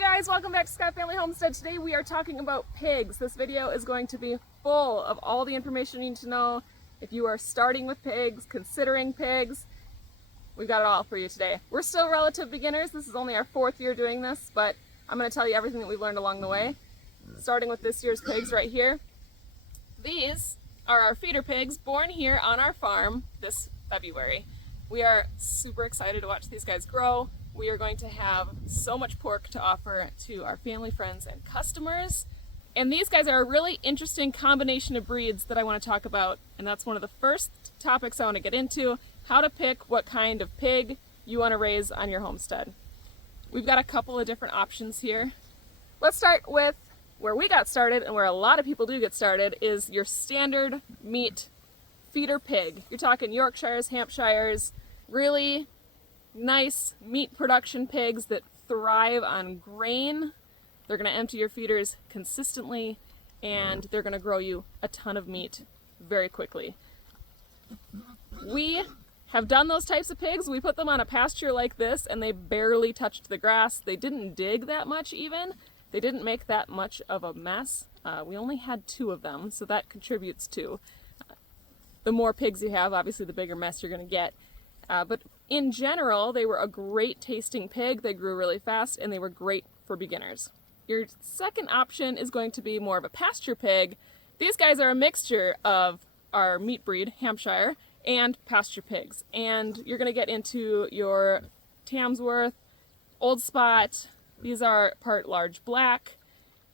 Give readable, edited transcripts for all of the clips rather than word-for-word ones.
guys, welcome back to Scott Family Homestead. Today we are talking about pigs. This video is going to be full of all the information you need to know if you are starting with pigs, considering pigs. We've got it all for you today. We're still relative beginners. This is only our 4th year doing this, but I'm going to tell you everything that we've learned along the way. Starting with this year's pigs right here. These are our feeder pigs born here on our farm this February. We are super excited to watch these guys grow. We are going to have so much pork to offer to our family, friends, and customers. And these guys are a really interesting combination of breeds that I want to talk about. And that's one of the first topics I want to get into, how to pick what kind of pig you want to raise on your homestead. We've got a couple of different options here. Let's start with where we got started and where a lot of people do get started is your standard meat feeder pig. You're talking Yorkshires, Hampshires, really nice meat production pigs that thrive on grain. They're going to empty your feeders consistently and they're going to grow you a ton of meat very quickly. We have done those types of pigs. We put them on a pasture like this and they barely touched the grass. They didn't dig that much even. They didn't make that much of a mess. We only had 2 of them, so that contributes to the more pigs you have, obviously the bigger mess you're going to get. But in general, they were a great tasting pig. They grew really fast and they were great for beginners. Your second option is going to be more of a pasture pig. These guys are a mixture of our meat breed, Hampshire, and pasture pigs. And you're going to get into your Tamsworth, Old Spot. These are part large black.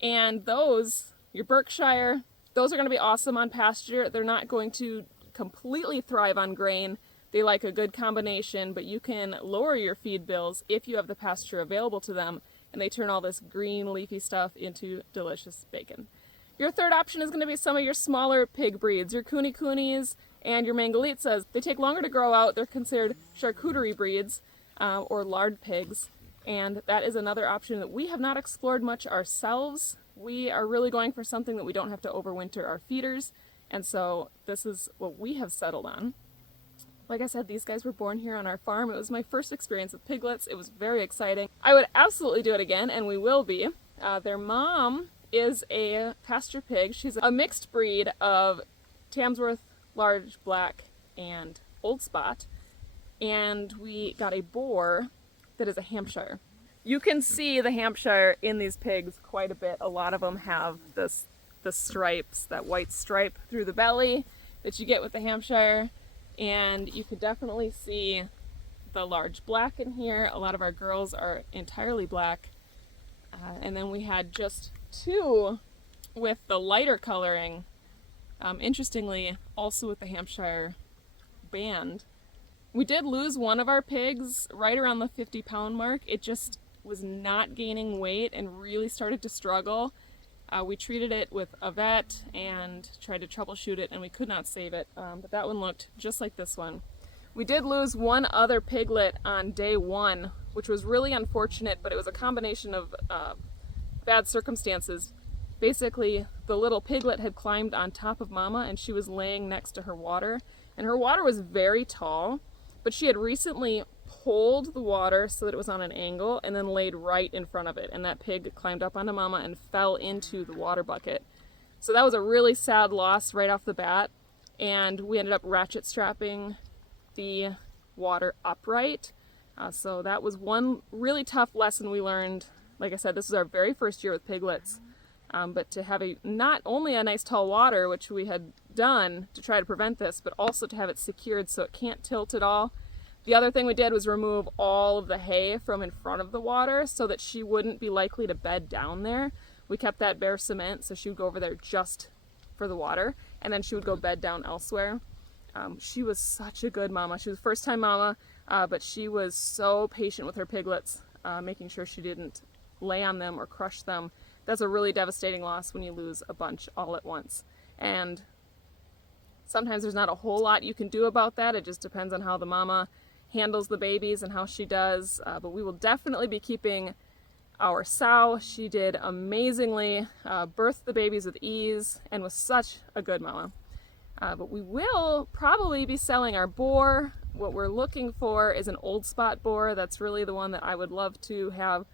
And those, your Berkshire, those are going to be awesome on pasture. They're not going to completely thrive on grain. They like a good combination, but you can lower your feed bills if you have the pasture available to them, and they turn all this green leafy stuff into delicious bacon. Your third option is going to be some of your smaller pig breeds, your Coonies and your Mangalitsa's. They take longer to grow out. They're considered charcuterie breeds or lard pigs, and that is another option that we have not explored much ourselves. We are really going for something that we don't have to overwinter our feeders, and so this is what we have settled on. Like I said, these guys were born here on our farm. It was my first experience with piglets. It was very exciting. I would absolutely do it again, and we will be. Their mom is a pasture pig. She's a mixed breed of Tamsworth, large black, and Old Spot. And we got a boar that is a Hampshire. You can see the Hampshire in these pigs quite a bit. A lot of them have the stripes, that white stripe through the belly that you get with the Hampshire. And you could definitely see the large black in here. A lot of our girls are entirely black. And then we had just 2 with the lighter coloring. Interestingly, also with the Hampshire band. We did lose one of our pigs right around the 50-pound mark. It just was not gaining weight and really started to struggle. We treated it with a vet and tried to troubleshoot it, and we could not save it, but that one looked just like this one. We did lose one other piglet on day 1, which was really unfortunate, but it was a combination of bad circumstances. Basically, the little piglet had climbed on top of Mama, and she was laying next to her water, and her water was very tall, but she had recently pulled the water so that it was on an angle and then laid right in front of it, and that pig climbed up onto Mama and fell into the water bucket. So that was a really sad loss right off the bat, and we ended up ratchet strapping the water upright. So that was one really tough lesson we learned. Like I said, this is our very first year with piglets, but to have not only a nice tall water, which we had done to try to prevent this, but also to have it secured so it can't tilt at all. The other thing we did was remove all of the hay from in front of the water so that she wouldn't be likely to bed down there. We kept that bare cement so she would go over there just for the water, and then she would go bed down elsewhere. She was such a good mama. She was a first-time mama, but she was so patient with her piglets, making sure she didn't lay on them or crush them. That's a really devastating loss when you lose a bunch all at once. And sometimes there's not a whole lot you can do about that. It just depends on how the mama handles the babies and how she does, but we will definitely be keeping our sow. She did amazingly, birthed the babies with ease, and was such a good mama. But we will probably be selling our boar. What we're looking for is an Old Spot boar. That's really the one that I would love to have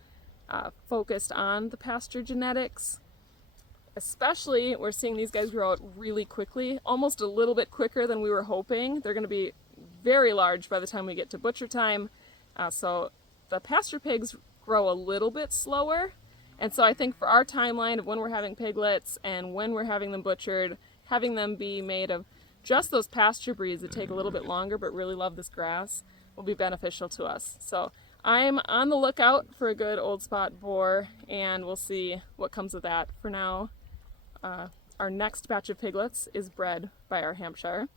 focused on the pasture genetics. Especially, we're seeing these guys grow out really quickly, almost a little bit quicker than we were hoping. They're going to be very large by the time we get to butcher time. So the pasture pigs grow a little bit slower. And so I think for our timeline of when we're having piglets and when we're having them butchered, having them be made of just those pasture breeds that take a little bit longer but really love this grass will be beneficial to us. So I'm on the lookout for a good old spot boar, and we'll see what comes of that. For now, our next batch of piglets is bred by our Hampshire,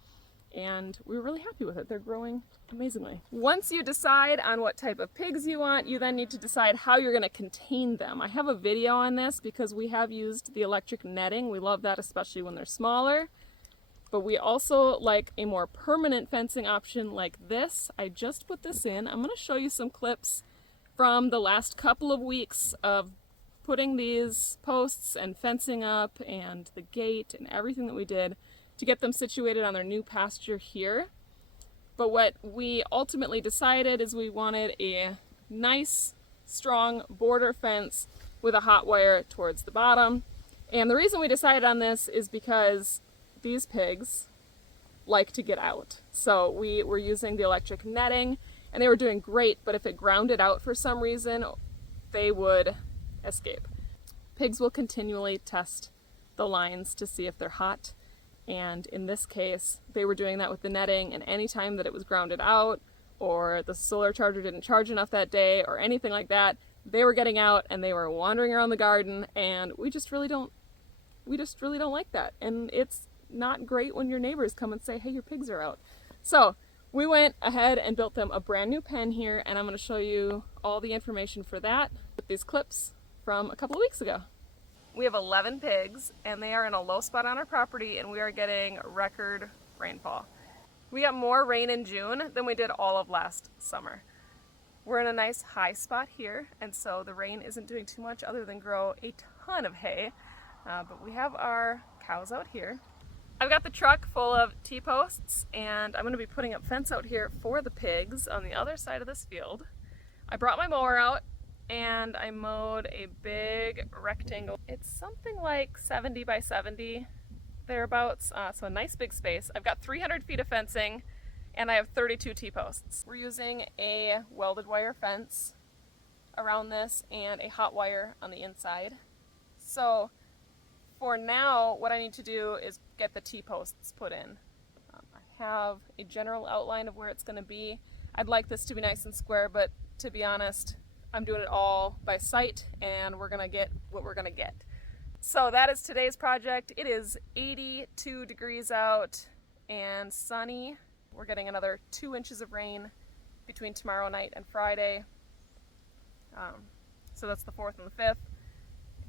and we're really happy with it. They're growing amazingly. Once you decide on what type of pigs you want, you then need to decide how you're going to contain them. I have a video on this because we have used the electric netting. We love that, especially when they're smaller. But we also like a more permanent fencing option like this. I just put this in. I'm going to show you some clips from the last couple of weeks of putting these posts and fencing up and the gate and everything that we did to get them situated on their new pasture here. But what we ultimately decided is we wanted a nice, strong border fence with a hot wire towards the bottom. And the reason we decided on this is because these pigs like to get out. So we were using the electric netting and they were doing great, but if it grounded out for some reason, they would escape. Pigs will continually test the lines to see if they're hot. And in this case, they were doing that with the netting, and anytime that it was grounded out or the solar charger didn't charge enough that day or anything like that, they were getting out and they were wandering around the garden, and we just really don't like that. And it's not great when your neighbors come and say, hey, your pigs are out. So we went ahead and built them a brand new pen here, and I'm going to show you all the information for that with these clips from a couple of weeks ago. We have 11 pigs, and they are in a low spot on our property, and we are getting record rainfall. We got more rain in June than we did all of last summer. We're in a nice high spot here, and so the rain isn't doing too much other than grow a ton of hay. But we have our cows out here. I've got the truck full of T-posts, and I'm going to be putting up fence out here for the pigs on the other side of this field. I brought my mower out, and I mowed a big rectangle. It's something like 70 by 70 thereabouts, so a nice big space. I've got 300 feet of fencing, and I have 32 T-posts. We're using a welded wire fence around this and a hot wire on the inside. So for now, what I need to do is get the T-posts put in. I have a general outline of where it's going to be. I'd like this to be nice and square, but to be honest, I'm doing it all by sight, and we're gonna get what we're gonna get. So that is today's project. It is 82 degrees out and sunny. We're getting another 2 inches of rain between tomorrow night and Friday. So that's the 4th and the 5th.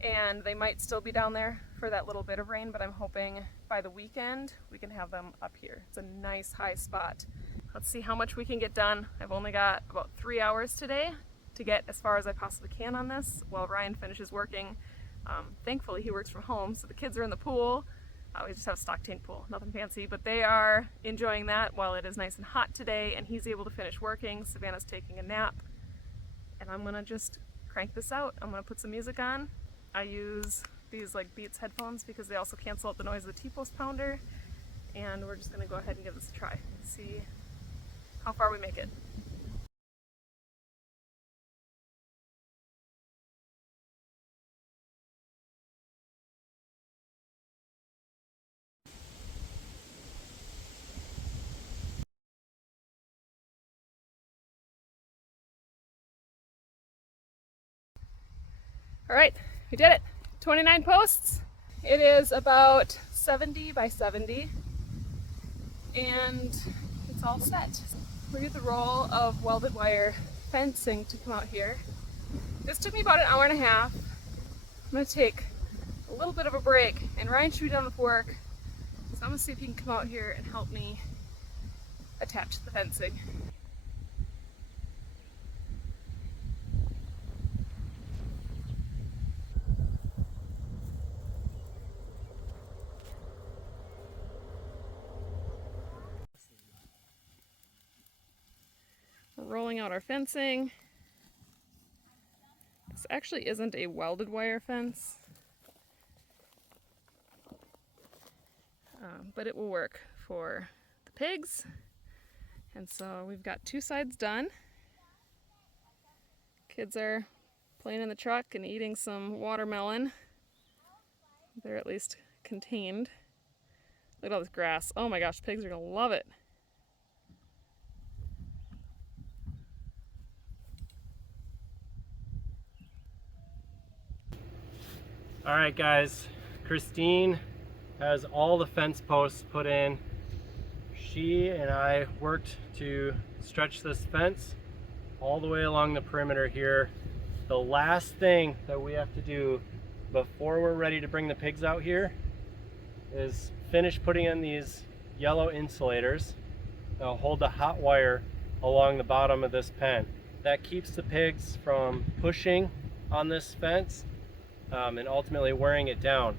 And they might still be down there for that little bit of rain, but I'm hoping by the weekend we can have them up here. It's a nice high spot. Let's see how much we can get done. I've only got about 3 hours today to get as far as I possibly can on this while Ryan finishes working. Thankfully he works from home, so the kids are in the pool. We just have a stock tank pool, nothing fancy, but they are enjoying that while it is nice and hot today, and he's able to finish working. Savannah's taking a nap, and I'm gonna just crank this out. I'm gonna put some music on. I use these like Beats headphones because they also cancel out the noise of the T-post pounder, and we're just gonna go ahead and give this a try. See how far we make it. All right, we did it. 29 posts. It is about 70 by 70, and it's all set. We did the roll of welded wire fencing to come out here. This took me about an hour and a half. I'm gonna take a little bit of a break, and Ryan should be done with work, so I'm gonna see if he can come out here and help me attach the fencing. We're rolling out our fencing. This actually isn't a welded wire fence, but it will work for the pigs. And so we've got 2 sides done. Kids are playing in the truck and eating some watermelon. They're at least contained. Look at all this grass. Oh my gosh, pigs are gonna love it. All right, guys, Christine has all the fence posts put in. She and I worked to stretch this fence all the way along the perimeter here. The last thing that we have to do before we're ready to bring the pigs out here is finish putting in these yellow insulators that'll hold the hot wire along the bottom of this pen. That keeps the pigs from pushing on this fence and ultimately wearing it down.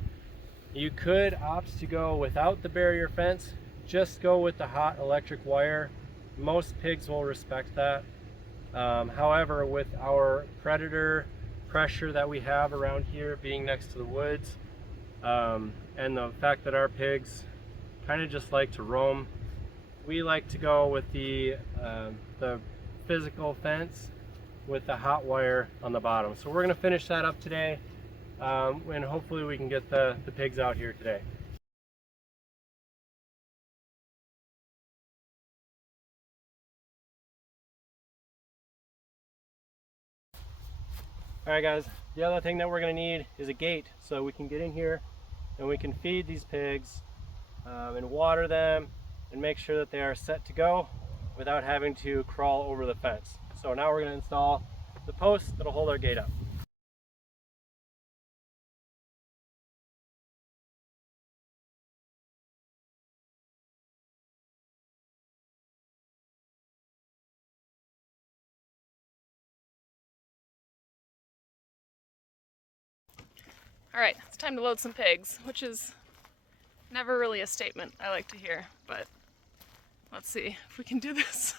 You could opt to go without the barrier fence, just go with the hot electric wire. Most pigs will respect that. However, with our predator pressure that we have around here, being next to the woods, and the fact that our pigs kind of just like to roam, we like to go with the physical fence with the hot wire on the bottom. So we're going to finish that up today, and hopefully we can get the pigs out here today. Alright guys, the other thing that we're going to need is a gate so we can get in here and we can feed these pigs and water them and make sure that they are set to go without having to crawl over the fence. So now we're going to install the posts that'll hold our gate up. Alright, it's time to load some pigs, which is never really a statement I like to hear, but let's see if we can do this.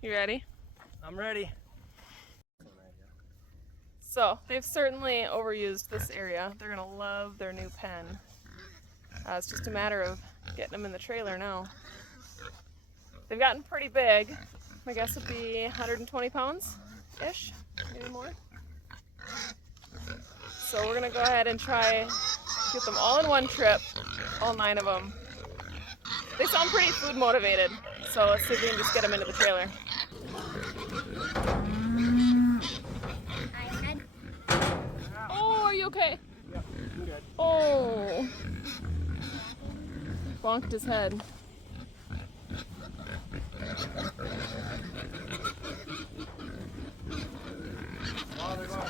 You ready? I'm ready. So, they've certainly overused this area. They're gonna love their new pen. It's just a matter of getting them in the trailer now. They've gotten pretty big. My guess would be 120 pounds-ish, maybe more. So we're gonna go ahead and try get them all in one trip, all 9 of them. They sound pretty food motivated, so let's see if we can just get them into the trailer. Oh, are you okay? Yep, I'm good. Oh, bonked his head. Oh, they're going.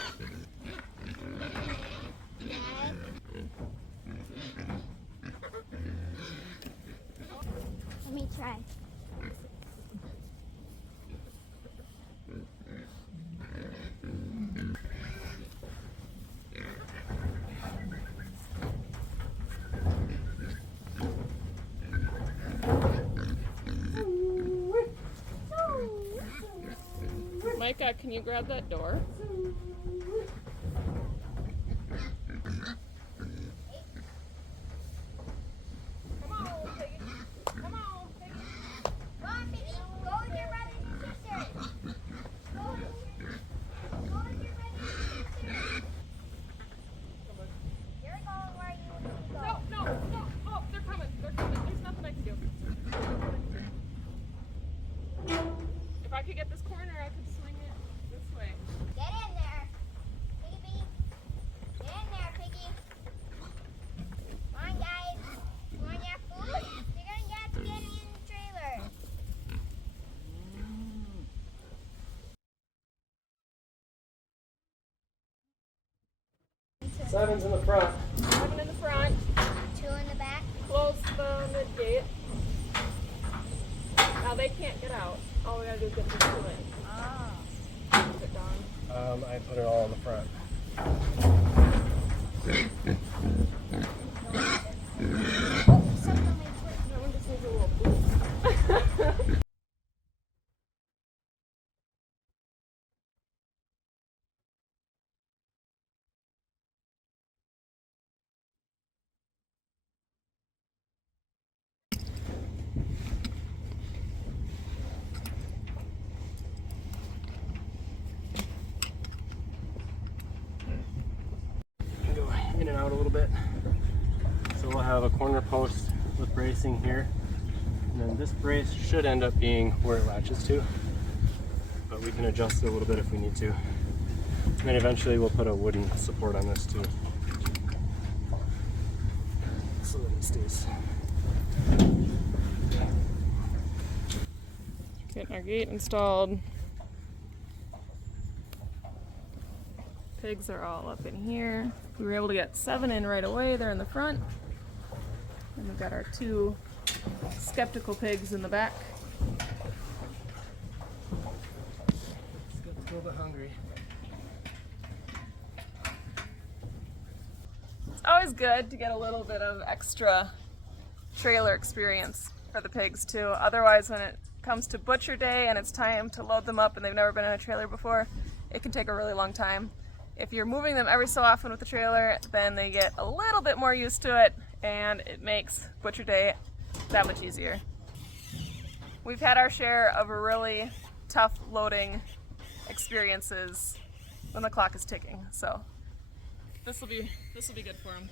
Let me try. Micah, can you grab that door? Come on, Piggy. Come on, Piggy. Go on, Piggy. Go with your brothers and sisters. Go with your brothers and sisters. You're going where you need to go. No, no, no. Oh, they're coming. They're coming. There's nothing I can do. If I could get this corner, I could swing it this way. Get in there, Piggy. Get in there, Piggy. Come on, guys. You want your food? You're gonna have to get in the trailer. Seven's in the front. 7 in the front. 2 in the back. Close the mid gate. Now they can't get out. All we gotta do is get this two in. Oh. Is it done? I put it all in the front. Oh, something on my foot. That one just needs a little boost. little bit. So we'll have a corner post with bracing here. And then this brace should end up being where it latches to. But we can adjust it a little bit if we need to. And then eventually we'll put a wooden support on this too, so that it stays. Getting our gate installed. Pigs are all up in here. We were able to get 7 in right away. They're in the front. And we've got our 2 skeptical pigs in the back. Let's get a little bit hungry. It's always good to get a little bit of extra trailer experience for the pigs too. Otherwise, when it comes to butcher day and it's time to load them up and they've never been in a trailer before, it can take a really long time. If you're moving them every so often with the trailer, then they get a little bit more used to it and it makes butcher day that much easier. We've had our share of really tough loading experiences when the clock is ticking, so this will be good for them.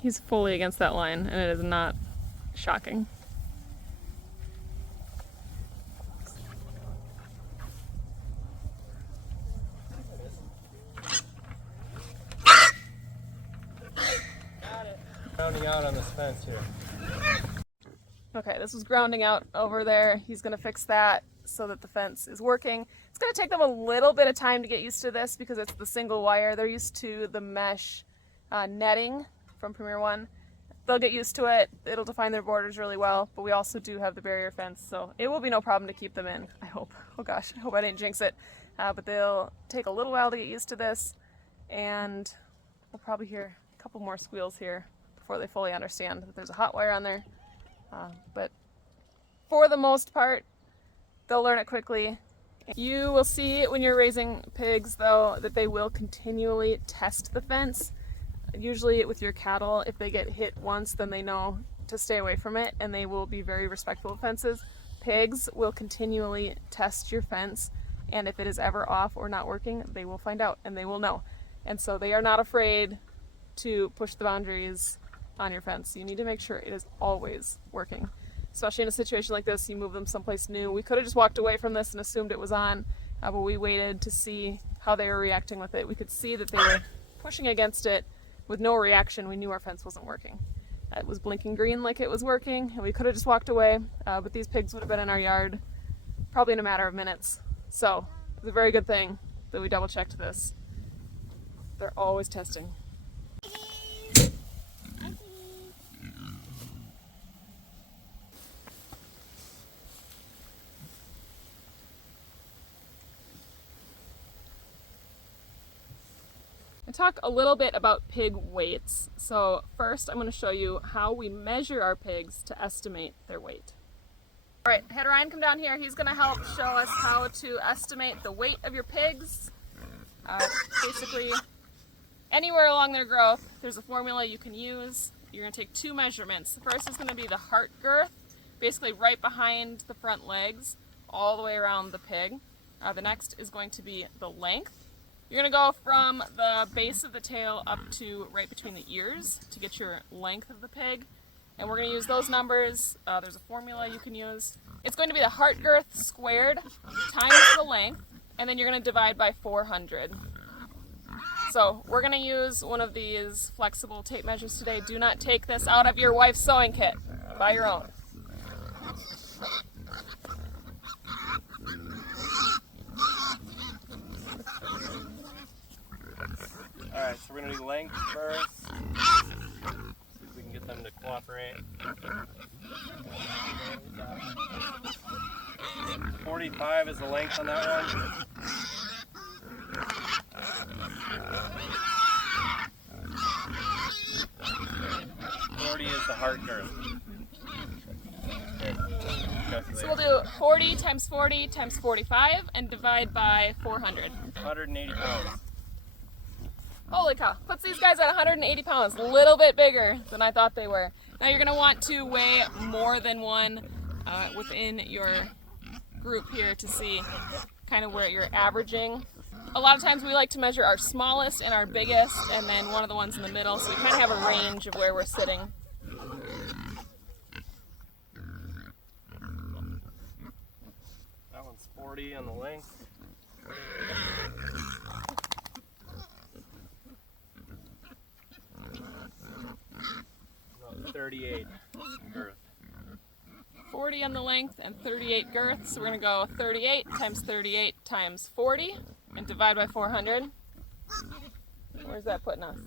He's fully against that line, and it is not shocking. Rounding out on this fence here. Okay, this was grounding out over there. He's gonna fix that so that the fence is working. It's gonna take them a little bit of time to get used to this because it's the single wire. They're used to the mesh netting from Premier One. They'll get used to it. It'll define their borders really well, but we also do have the barrier fence, so it will be no problem to keep them in, I hope. Oh gosh, I hope I didn't jinx it. But they'll take a little while to get used to this, and we'll probably hear a couple more squeals here before they fully understand that there's a hot wire on there. But for the most part, they'll learn it quickly. You will see when you're raising pigs, though, that they will continually test the fence. Usually with your cattle, if they get hit once, then they know to stay away from it, and they will be very respectful of fences. Pigs will continually test your fence, and if it is ever off or not working, they will find out, and they will know. And so they are not afraid to push the boundaries on your fence. You need to make sure it is always working. Especially in a situation like this, you move them someplace new. We could have just walked away from this and assumed it was on, but we waited to see how they were reacting with it. We could see that they were pushing against it with no reaction. We knew our fence wasn't working. It was blinking green like it was working, and we could have just walked away, but these pigs would have been in our yard probably in a matter of minutes. So it's a very good thing that we double checked this. They're always testing. Talk a little bit about pig weights. So first I'm going to show you how we measure our pigs to estimate their weight. All right, had Ryan come down here. He's going to help show us how to estimate the weight of your pigs. Basically, anywhere along their growth, there's a formula you can use. You're going to take 2 measurements. The first is going to be the heart girth, basically right behind the front legs, all the way around the pig. The next is going to be the length. You're going to go from the base of the tail up to right between the ears to get your length of the pig. And we're going to use those numbers. There's a formula you can use. It's going to be the heart girth squared times the length, and then you're going to divide by 400. So we're going to use one of these flexible tape measures today. Do not take this out of your wife's sewing kit. Buy your own. Alright, so we're going to do length first. See if we can get them to cooperate. 45 is the length on that one. heart girth. Here, So we'll do 40 times 40 times 45 and divide by 400. 180 pounds. Holy cow, puts these guys at 180 pounds, a little bit bigger than I thought they were. Now you're gonna want to weigh more than one within your group here to see kind of where you're averaging. A lot of times we like to measure our smallest and our biggest and then one of the ones in the middle, so we kind of have a range of where we're sitting. That one's 40 on the length. 38 girth. 40 on the length and 38 girth, so we're going to go 38 times 40 and divide by 400. Where's that putting us?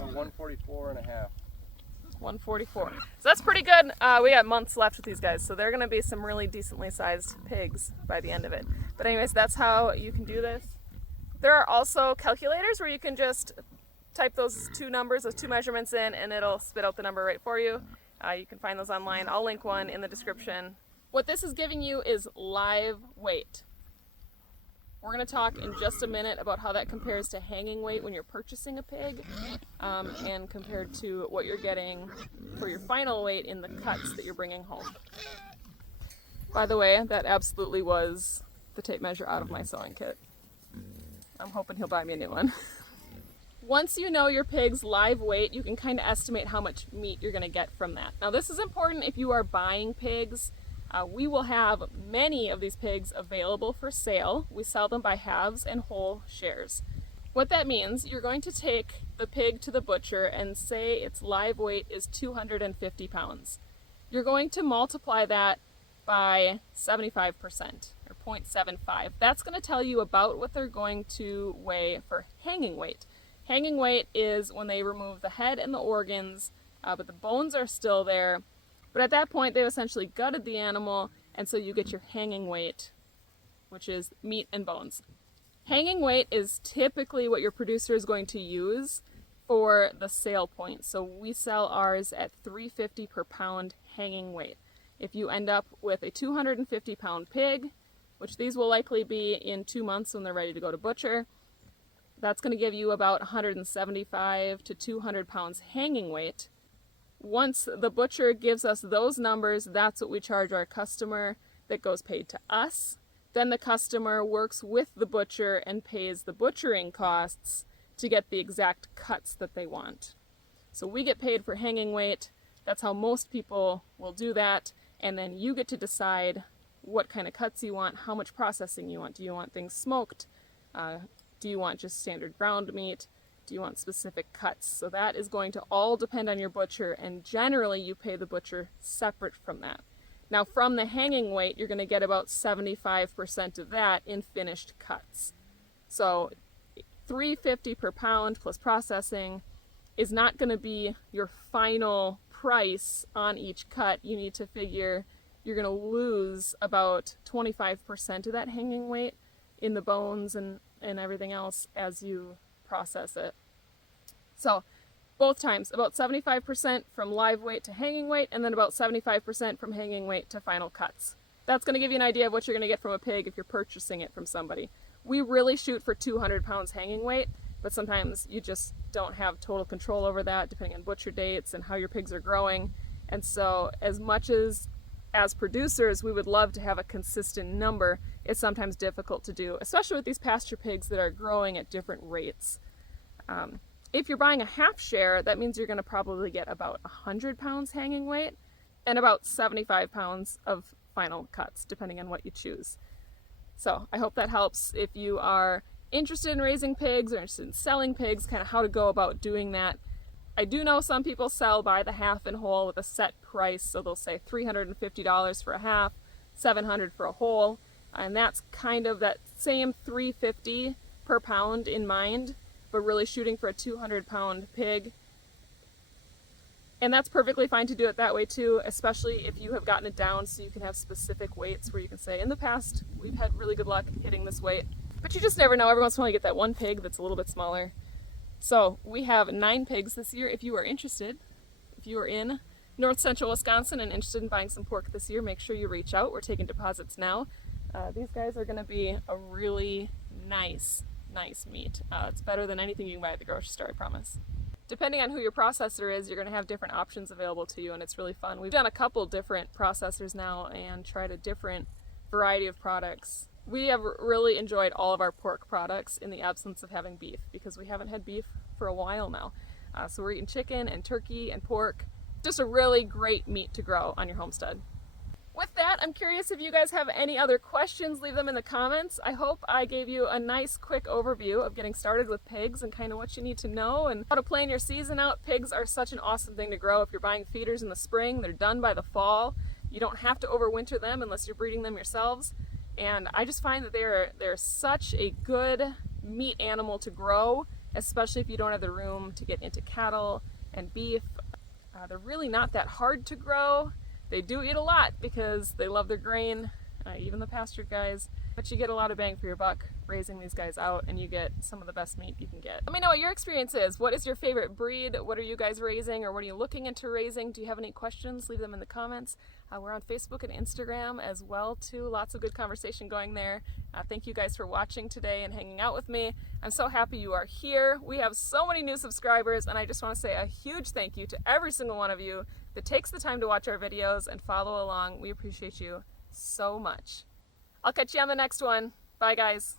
144 and a half. 144. So that's pretty good. We got months left with these guys, so they're going to be some really decently sized pigs by the end of it. But anyways, that's how you can do this. There are also calculators where you can just type those two numbers, those two measurements in, and it'll spit out the number right for you. You can find those online. I'll link one in the description. What this is giving you is live weight. We're going to talk in just a minute about how that compares to hanging weight when you're purchasing a pig, and compared to what you're getting for your final weight in the cuts that you're bringing home. By the way, that absolutely was the tape measure out of my sewing kit. I'm hoping he'll buy me a new one. Once you know your pig's live weight, you can kind of estimate how much meat you're going to get from that. Now this is important if you are buying pigs. We will have many of these pigs available for sale. We sell them by halves and whole shares. What that means, you're going to take the pig to the butcher and say its live weight is 250 pounds. You're going to multiply that by 75% or 0.75. That's going to tell you about what they're going to weigh for hanging weight. Hanging weight is when they remove the head and the organs, but the bones are still there. But at that point, they've essentially gutted the animal, and so you get your hanging weight, which is meat and bones. Hanging weight is typically what your producer is going to use for the sale point. So we sell ours at $3.50 per pound hanging weight. If you end up with a 250 pound pig, which these will likely be in 2 months when they're ready to go to butcher, that's going to give you about 175 to 200 pounds hanging weight. Once the butcher gives us those numbers, that's what we charge our customer. That goes paid to us. Then the customer works with the butcher and pays the butchering costs to get the exact cuts that they want. So we get paid for hanging weight. That's how most people will do that. And then you get to decide what kind of cuts you want, how much processing you want. Do you want things smoked? Do you want just standard ground meat? Do you want specific cuts? So that is going to all depend on your butcher, and generally you pay the butcher separate from that. Now from the hanging weight, you're going to get about 75% of that in finished cuts. So $3.50 per pound plus processing is not going to be your final price on each cut. You need to figure you're going to lose about 25% of that hanging weight in the bones and everything else as you process it. So both times, about 75% from live weight to hanging weight, and then about 75% from hanging weight to final cuts. That's going to give you an idea of what you're going to get from a pig if you're purchasing it from somebody. We really shoot for 200 pounds hanging weight, but sometimes you just don't have total control over that depending on butcher dates and how your pigs are growing. And so as much as producers, we would love to have a consistent number, it's sometimes difficult to do, especially with these pasture pigs that are growing at different rates. If you're buying a half share, that means you're going to probably get about 100 pounds hanging weight and about 75 pounds of final cuts, depending on what you choose. So I hope that helps if you are interested in raising pigs or interested in selling pigs, kind of how to go about doing that. I do know some people sell by the half and whole with a set price, so they'll say $350 for a half, $700 for a whole, and that's kind of that same $3.50 per pound in mind, but really shooting for a 200 pound pig. And that's perfectly fine to do it that way too, especially if you have gotten it down so you can have specific weights where you can say, in the past, we've had really good luck hitting this weight. But you just never know. Every once in a while you get that one pig that's a little bit smaller. So we have 9 pigs this year. If you are interested If you are in north central Wisconsin and interested in buying some pork this year, make sure you reach out. We're taking deposits now. These guys are going to be a really nice meat. It's better than anything you can buy at the grocery store, I promise. Depending on who your processor is, you're going to have different options available to you, and it's really fun. We've done a couple different processors now and tried a different variety of products. We have really enjoyed all of our pork products in the absence of having beef, because we haven't had beef for a while now. So we're eating chicken and turkey and pork. Just a really great meat to grow on your homestead. With that, I'm curious if you guys have any other questions, leave them in the comments. I hope I gave you a nice quick overview of getting started with pigs and kind of what you need to know and how to plan your season out. Pigs are such an awesome thing to grow. If you're buying feeders in the spring, they're done by the fall. You don't have to overwinter them unless you're breeding them yourselves. And I just find that they're such a good meat animal to grow, especially if you don't have the room to get into cattle and beef. They're really not that hard to grow. They do eat a lot because they love their grain, even the pasture guys, but you get a lot of bang for your buck raising these guys out, and you get some of the best meat you can get. Let me know what your experience is. What is your favorite breed? What are you guys raising, or what are you looking into raising? Do you have any questions? Leave them in the comments. We're on Facebook and Instagram as well too. Lots of good conversation going there. Thank you guys for watching today and hanging out with me. I'm so happy you are here. We have so many new subscribers, and I just want to say a huge thank you to every single one of you that takes the time to watch our videos and follow along. We appreciate you so much. I'll catch you on the next one. Bye guys.